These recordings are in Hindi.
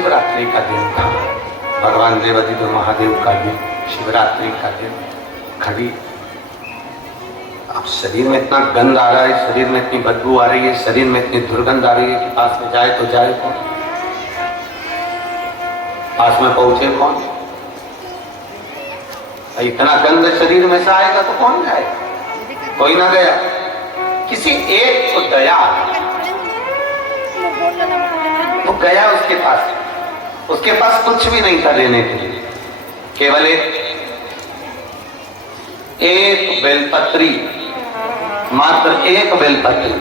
शिवरात्रि का दिन था। भगवान देवाधिदेव महादेव का दिन, शिवरात्रि का दिन। खड़ी अब शरीर में इतना गंध आ रहा है, शरीर में इतनी बदबू आ रही है, शरीर में इतनी दुर्गंध आ रही है कि पास में जाए तो जाए कौन, पास में पहुंचे कौन। इतना गंध शरीर में से आएगा तो कौन जाएगा, कोई ना गया। किसी एक को दया, वो गया उसके पास कुछ भी नहीं था लेने के लिए, केवल एक बेलपत्री, मात्र एक बेलपत्री।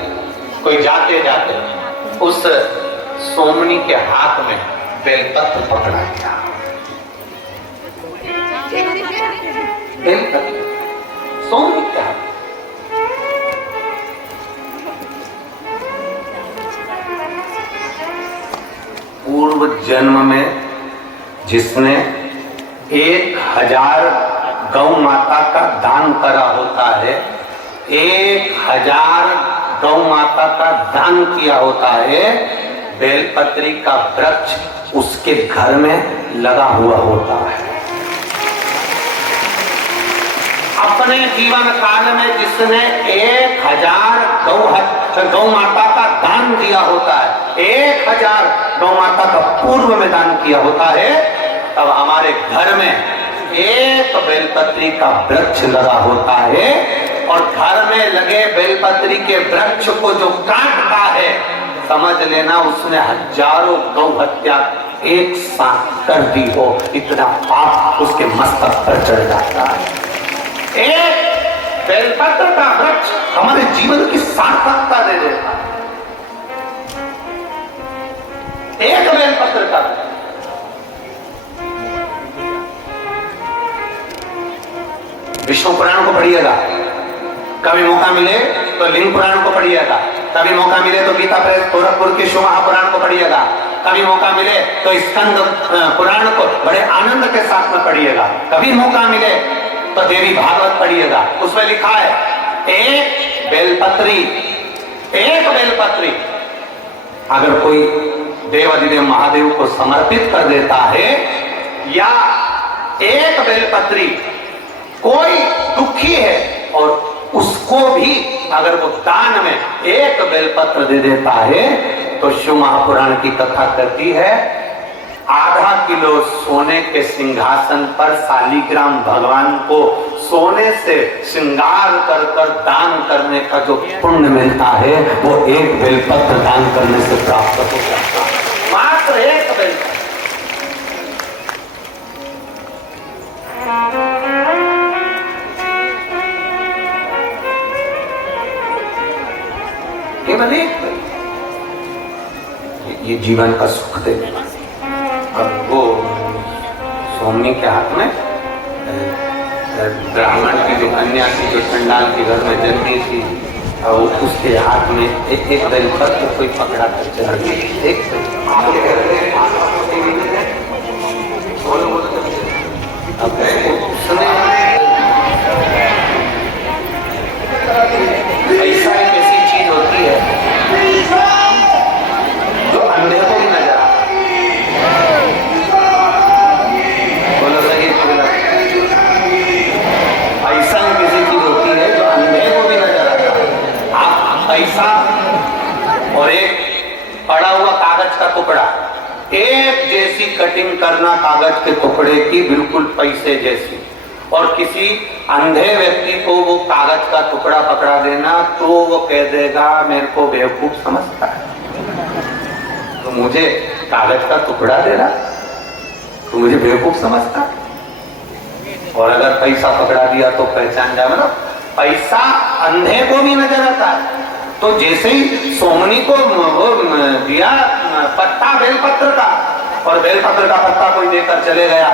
कोई जाते जाते उस सोमनी के हाथ में बेलपत्र पकड़ा गया। बेलपत्र सोमनी के हाथ। पूर्व जन्म में जिसने 1000 गौ माता का दान करा होता है, 1000 गौ माता का दान किया होता है, बेलपत्री का वृक्ष उसके घर में लगा हुआ होता है। अपने जीवन काल में जिसने 1000 गौ माता का दान दिया होता है, 1000 गौ माता का पूर्व में दान किया होता है, तब हमारे घर में एक बेलपत्री का वृक्ष लगा होता है। और घर में लगे बेलपत्री के वृक्ष को जो काटता है, समझ लेना उसने हजारों गौ हत्या एक साथ कर दी हो, इतना पाप उसके मस्तक पर चढ़ जाता है। एक बेलपत्र का वृक्ष हमारे जीवन की सार्थकता दे देता है। एक बेलपत्र का वृक्ष। विष्णु पुराण को पढ़िएगा, कभी मौका मिले तो लिंग पुराण को पढ़िएगा, कभी मौका मिले तो गीता प्रेस गोरखपुर के शिव महापुराण को पढ़िएगा, कभी मौका मिले तो स्कंद पुराण को बड़े आनंद के साथ में पढ़िएगा, कभी मौका मिले तो देवी भागवत पढ़िएगा। उसमें लिखा है एक बेलपत्री अगर कोई देवाधिदेव महादेव को समर्पित कर देता है, या एक बेलपत्री कोई दुखी है और उसको भी अगर वो दान में एक बेलपत्र दे देता है, तो शिव महापुराण की कथा कहती है आधा किलो सोने के सिंहासन पर शालिग्राम भगवान को सोने से श्रृंगार कर कर दान करने का जो पुण्य मिलता है, वो एक बेलपत्र दान करने से प्राप्त हो जाता है। मात्र एक बेलपत्र। केवल एक, ये जीवन का सुख देने वाला। अब वो सोमनी के हाथ में ब्राह्मण की जो कन्या थी, जो चंडाल के घर में जन्मी थी, और उसके हाथ में एक बेलपत्र कोई पकड़ा कर चला गया। एक उसने ऐसा एक ऐसी चीज होती है जो अंधे को भी नजर आता है। बोलो सही। ऐसा एक ऐसी चीज होती है जो अंधे को भी नजर आता है। आप पैसा और एक पड़ा हुआ कागज का टुकड़ा, एक जैसी कटिंग करना कागज के टुकड़े की, बिल्कुल पैसे जैसी, और किसी अंधे व्यक्ति को वो कागज का टुकड़ा पकड़ा देना, तो वो कह देगा मेरे को बेवकूफ समझता है, तो मुझे कागज का टुकड़ा दे रहा, तो मुझे बेवकूफ समझता है। और अगर पैसा पकड़ा दिया तो पहचान जाए, मतलब पैसा अंधे को भी नजर आता है। तो जैसे ही सोमनी को वो दिया पत्ता बेलपत्र का, और बेलपत्र का पत्ता कोई देकर चले गया,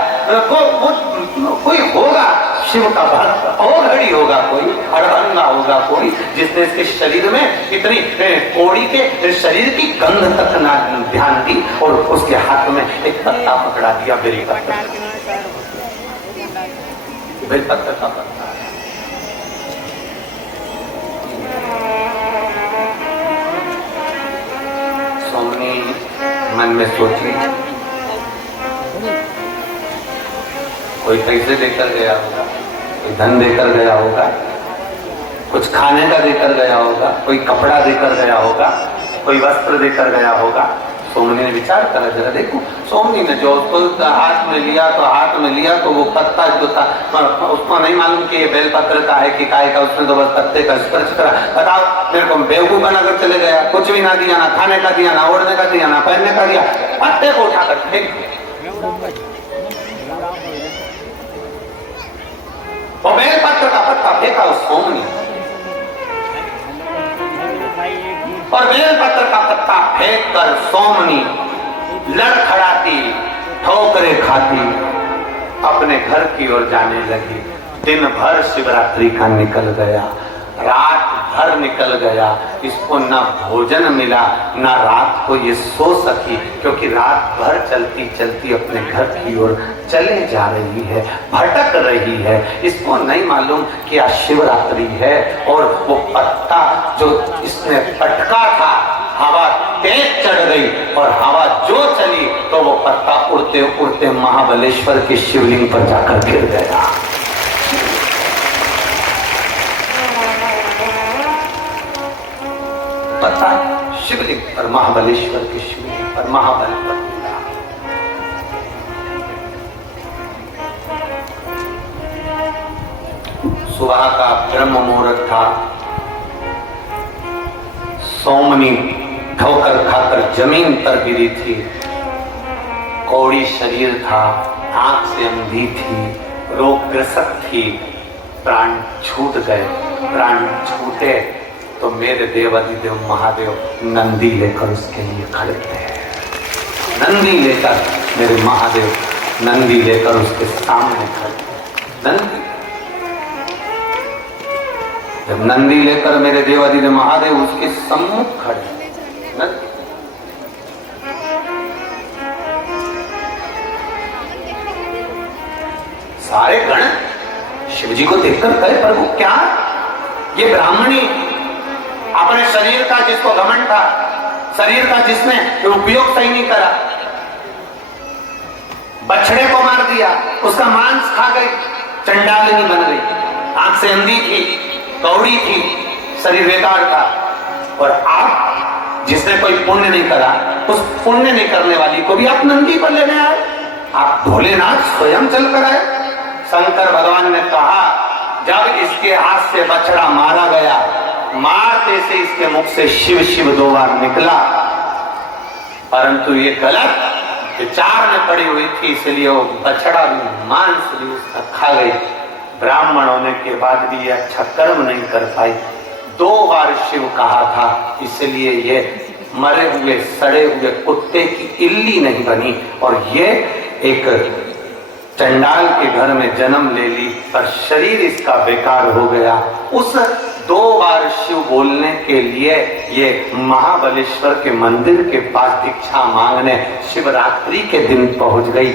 कोई होगा शिव का भक्त, और घड़ी होगा कोई, अड़भंगा होगा कोई, जिसने इसके शरीर में इतनी कोड़ी के शरीर की गंध तक ना ध्यान दी, और उसके हाथ में एक पत्ता पकड़ा दिया, बेलपत्र का पत्ता। सोमनी मन में सोची कोई पैसे देकर गया होगा, कोई धन देकर गया होगा, कुछ खाने का देकर गया होगा, कोई कपड़ा देकर गया होगा, कोई वस्त्र देकर गया होगा। सोमनी ने विचार करा, जरा देखो, सोमनी ने जो उसको हाथ में लिया तो वो पत्ता जो था उसको नहीं मालूम कि ये बेलपत्र का है कि काय का, उसने तो बस पत्ते का स्पर्श करा। बताओ मेरे को बेवकूफ बनाकर चले गया, कुछ भी ना दिया, ना खाने का दिया, ना ओढ़ने का दिया, ना पहनने का दिया, पत्ते को उठाकर फेंक दिया। वो बेलपत्र का पत्ता फेंका उस सोमनी, और बेलपत्र का पत्ता फेंक कर सोमनी लड़खड़ाती, ठोकरे खाती अपने घर की ओर जाने लगी। दिन भर शिवरात्रि का निकल गया, रात भर निकल गया, इसको ना भोजन मिला, ना रात को ये सो सकी, क्योंकि रात भर चलती चलती अपने घर की ओर चले जा रही है, भटक रही है। इसको नहीं मालूम कि आज शिवरात्रि है। और वो पत्ता जो इसने पटका था, हवा तेज चढ़ गई और हवा जो चली तो वो पत्ता उड़ते उड़ते महाबलेश्वर के शिवलिंग पर जाकर गिर गया। पत्ता शिवलिंग पर, महाबलेश्वर के शिवलिंग पर महाबल पर मिला। सुबह का ब्रह्म मुहूर्त था। सोमनी ठोकर खाकर जमीन पर गिरी थी, कौड़ी शरीर था, आंख से अंधी थी, रोगग्रस्त थी, प्राण छूट गए। प्राण छूटे तो मेरे देवाधिदेव महादेव नंदी लेकर उसके लिए खड़े थे। नंदी लेकर मेरे महादेव नंदी लेकर उसके सामने खड़े। नंदी, जब नंदी लेकर मेरे देवाधिदेव महादेव उसके सम्मुख खड़े, नंदी सारे गण शिवजी को देखकर कहे, प्रभु क्या ये ब्राह्मणी अपने शरीर का जिसको घमंड था, शरीर का जिसने उपयोग सही नहीं करा, बछड़े को मार दिया, उसका मांस खा गई, चंडालिनी बन गई, आंख से अंधी थी, कौड़ी थी, शरीर बेकार था। और आप जिसने कोई पुण्य नहीं करा, उस पुण्य नहीं करने वाली को भी आप नंदी पर लेने आए। आप भोलेनाथ स्वयं चल कर आए। शंकर भगवान ने कहा, जब इसके हाथ से बछड़ा मारा गया, मारते से इसके मुख से शिव शिव 2 बार निकला, परंतु ये गलत विचार में पड़ी हुई थी, इसलिए वो बछड़ा भी मांस भी उसका खा गई। ब्राह्मण होने के बाद भी ये अच्छा कर्म नहीं कर पाई। 2 बार शिव कहा था, इसलिए ये मरे हुए सड़े हुए कुत्ते की इल्ली नहीं बनी और ये एक चंडाल के घर में जन्म ले ली, पर शरीर इसका बेकार हो गया। उस 2 बार शिव बोलने के लिए ये महाबलेश्वर के मंदिर के पास भिक्षा मांगने शिवरात्रि के दिन पहुंच गई।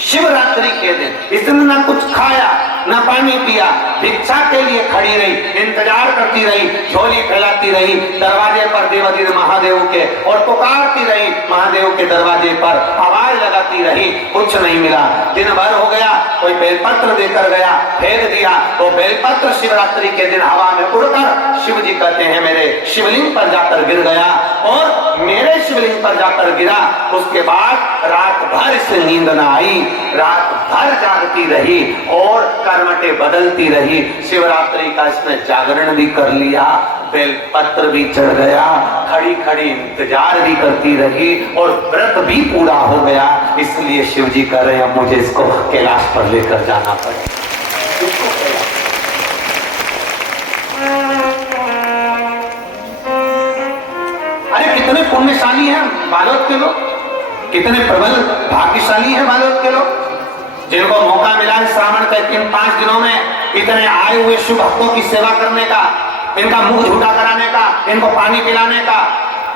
शिवरात्रि के दिन इसने ना कुछ खाया ना पानी पिया, भिक्षा के लिए खड़ी रही, इंतजार करती रही, झोली फैलाती रही दरवाजे पर देवाधिदेव महादेव के, और पुकारती रही महादेव के दरवाजे पर, आवाज लगाती रही, कुछ नहीं मिला। दिन भर हो गया, कोई बेलपत्र देकर गया, फेंक दिया, वो बेलपत्र शिवरात्रि के दिन हवा में उड़कर शिव जी कहते हैं मेरे शिवलिंग पर जाकर गिर गया, और मेरे शिवलिंग पर जाकर गिरा। उसके बाद रात भर इसे नींद न आई, रात भर जागती रही और कर्मटे बदलती रही। शिवरात्रि का इसने जागरण भी कर लिया, बेलपत्र भी चढ़ गया, खड़ी खड़ी इंतजार भी करती रही और व्रत भी पूरा हो गया। इसलिए शिव जी कह रहे हैं, अब मुझे इसको कैलाश पर लेकर जाना पड़ेगा। अरे कितने पुण्यशाली हैं बालोद के लोग, कितने प्रबल भाग्यशाली हैं बालोद के लोग, जिनको मौका मिला श्रावण के इन 5 दिनों में इतने आए हुए शिव भक्तों की सेवा करने का, इनका मुंह झूठा कराने का, इनको पानी पिलाने का,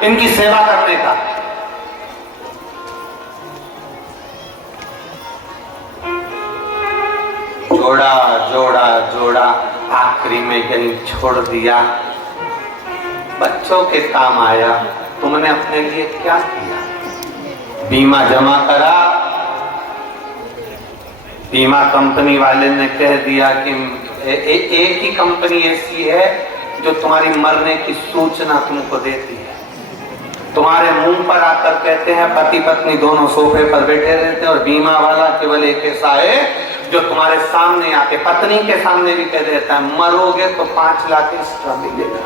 इनकी सेवा करने का। जोड़ा जोड़ा जोड़ा आखिरी में यही छोड़ दिया। बच्चों के काम आया, तुमने अपने लिए क्या किया? बीमा जमा करा, बीमा कंपनी वाले ने कह दिया कि एक ही कंपनी ऐसी है जो तुम्हारी मरने की सूचना तुमको देती है। तुम्हारे मुंह पर आकर कहते हैं पति पत्नी दोनों सोफे पर बैठे रहते हैं, और बीमा वाला केवल एक ऐसा है जो तुम्हारे सामने आके पत्नी के सामने भी कह देता है मरोगे तो 5 लाख एक्स्ट्रा मिलेगा।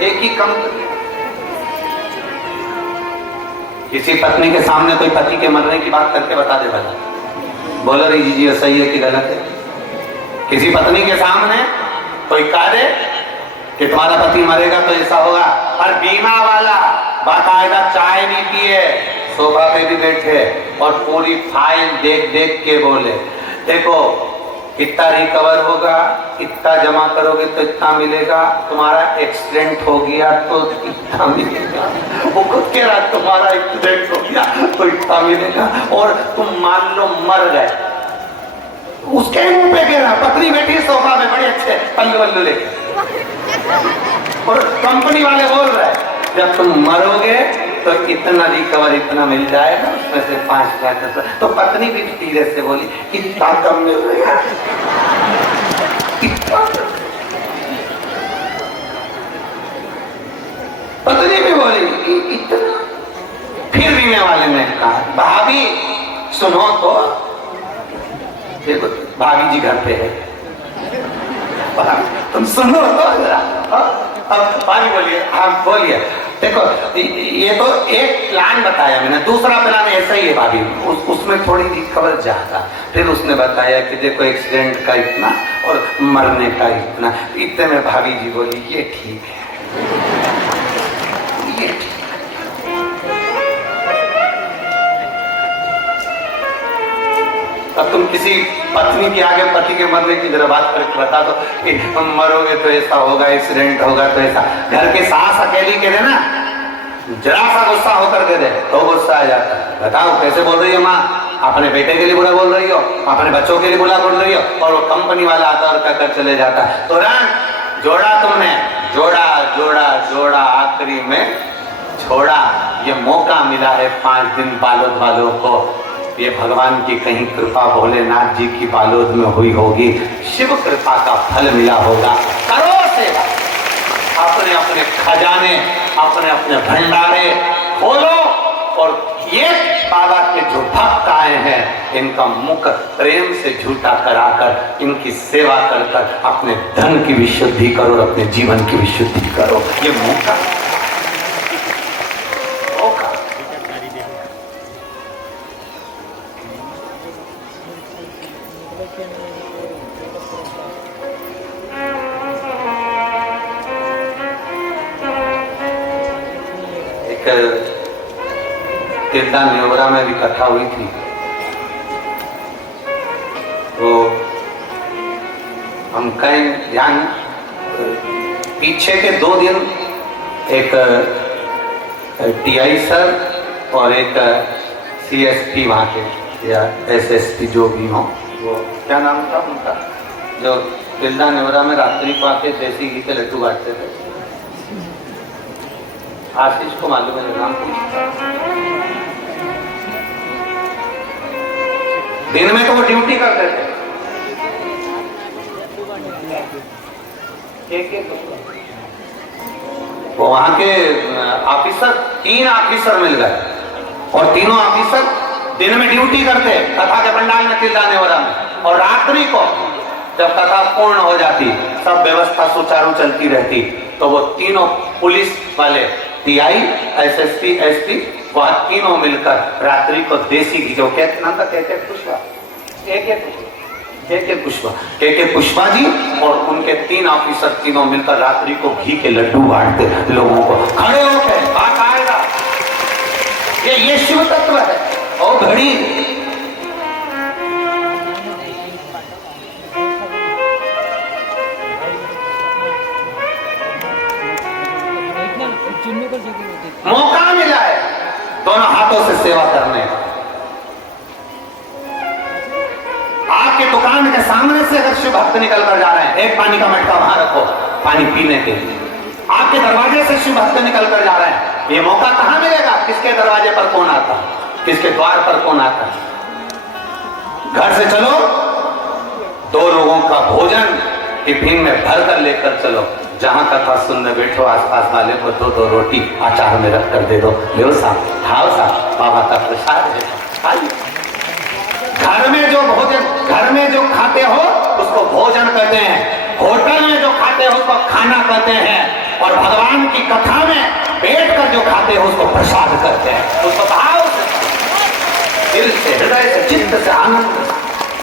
एक ही कंपनी। किसी पत्नी के सामने कोई पति के मरने की बात करके बता दे भला, बोलो रही जी सही है कि गलत है? किसी पत्नी के सामने कोई कार्य कि तुम्हारा पति मरेगा तो ऐसा होगा, और बीमा वाला बाकायदा चाय भी पिए, सोफा पे भी बैठे और पूरी फाइल देख देख के बोले देखो इतना रिकवर होगा, इतना जमा करोगे तो इतना मिलेगा, तुम्हारा एक्सीडेंट हो गया तो इतना मिलेगा, वो खुद कह रहा तुम्हारा एक्सीडेंट हो गया तो इतना मिलेगा, और तुम मान लो मर गए, उसके मुंह पे कह रहा, पत्नी बैठी सोफा में बड़े अच्छे पल्लू वल्लू लेके, और कंपनी वाले बोल रहे हैं जब तुम मरोगे तो इतना रिकवर इतना मिल जाएगा, उसमें से 5 लाख। तो पत्नी भी धीरे से बोली इतना कम मिल रहा है, पत्नी भी बोली इतना। फिर बीमे वाले ने कहा भाभी सुनो तो, देखो भाभी जी घर पे है, तुम सुनो तो जरा। अब भाभी बोलिए, हाँ बोलिए। देखो ये तो एक प्लान बताया मैंने, दूसरा प्लान ऐसा ही है भाभी, उसमें थोड़ी रिकवर ज्यादा। फिर उसने बताया कि देखो एक्सीडेंट का इतना और मरने का इतना। इतने में भाभी जी बोली ये ठीक है, ये ठीक। अब तुम किसी पत्नी के आगे पति के मरने की जरा बात करके बता दो कि तुम मरोगे तो ऐसा होगा, एक्सीडेंट होगा तो ऐसा। घर के सास अकेली कह दे ना, जरा सा गुस्सा होकर कह दे तो गुस्सा आ जाता है। बताओ कैसे बोल रही हो माँ, अपने बेटे के लिए बुरा बोल रही हो, अपने बच्चों के लिए बुरा बोल रही हो, और वो कंपनी वाला आता और कहकर चले जाता है। तुरंत जोड़ा तुमने, जोड़ा जोड़ा जोड़ा, आखिरी में छोड़ा। ये मौका मिला है 5 दिन बालोद वालों को, ये भगवान की कहीं कृपा भोलेनाथ जी की बालोद में हुई होगी, शिव कृपा का फल मिला होगा। करो सेवा, अपने अपने खजाने, अपने अपने भंडारे खोलो, और ये बाबा के जो भक्त आए हैं इनका मुख प्रेम से झूठा कराकर इनकी सेवा कर कर अपने धन की विशुद्धि करो और अपने जीवन की विशुद्धि करो। ये मौका तिरदा नेवरा में भी कथा हुई थी। वो हम कहीं ध्यान पीछे के 2 दिन एक टीआई सर और एक सीएसपी वहाँ के या एसएसपी जो भी हो, वो क्या नाम था उनका, जो तिरदा नेवरा में रात्रि को आके देसी घी के लड्डू बांटते थे, आशीष को मालूम है नाम। दिन में तो वो ड्यूटी करते थे, वो वहां के ऑफिसर 3 ऑफिसर मिल गए, और तीनों ऑफिसर दिन में ड्यूटी करते कथा के पंडाल में तिरदाने वाला में, और रात्रि को जब कथा पूर्ण हो जाती, सब व्यवस्था सुचारू चलती रहती, तो वो तीनों पुलिस वाले टीआई एसएसपी एसपी वह तीनों मिलकर रात्रि को देसी घी, जो कहते नाम था के पुष्पा, के पुष्पा जी और उनके 3 ऑफिसर तीनों मिलकर रात्रि को घी के लड्डू बांटते लोगों को खड़े होकर। बाकायदा ये शिव तत्व है। और घड़ी मौका मिला है दोनों हाथों से सेवा करने का। आपके दुकान के सामने से अगर शिव भक्त निकल कर जा रहे हैं, एक पानी का मटका वहां रखो पानी पीने के लिए। आपके दरवाजे से शिव भक्त निकल कर जा रहे हैं, ये मौका कहां मिलेगा, किसके दरवाजे पर कौन आता, किसके द्वार पर कौन आता है? घर से चलो, 2 लोगों का भोजन टिफिन में भर कर लेकर चलो। जहां कथा सुनने बैठो, आसपास वाले को 2 रोटी अचार में रख कर दे दो। लो साहब, खाओ साहब, बाबा का प्रसाद है, खाइए। घर में जो भोजन, घर में जो खाते हो उसको भोजन कहते हैं, होटल में जो खाते हो उसको खाना कहते हैं, और भगवान की कथा में बैठकर जो खाते हो उसको प्रसाद कहते हैं। उसको भाव से, दिल से, हृदय से, चित्त से, आनंद से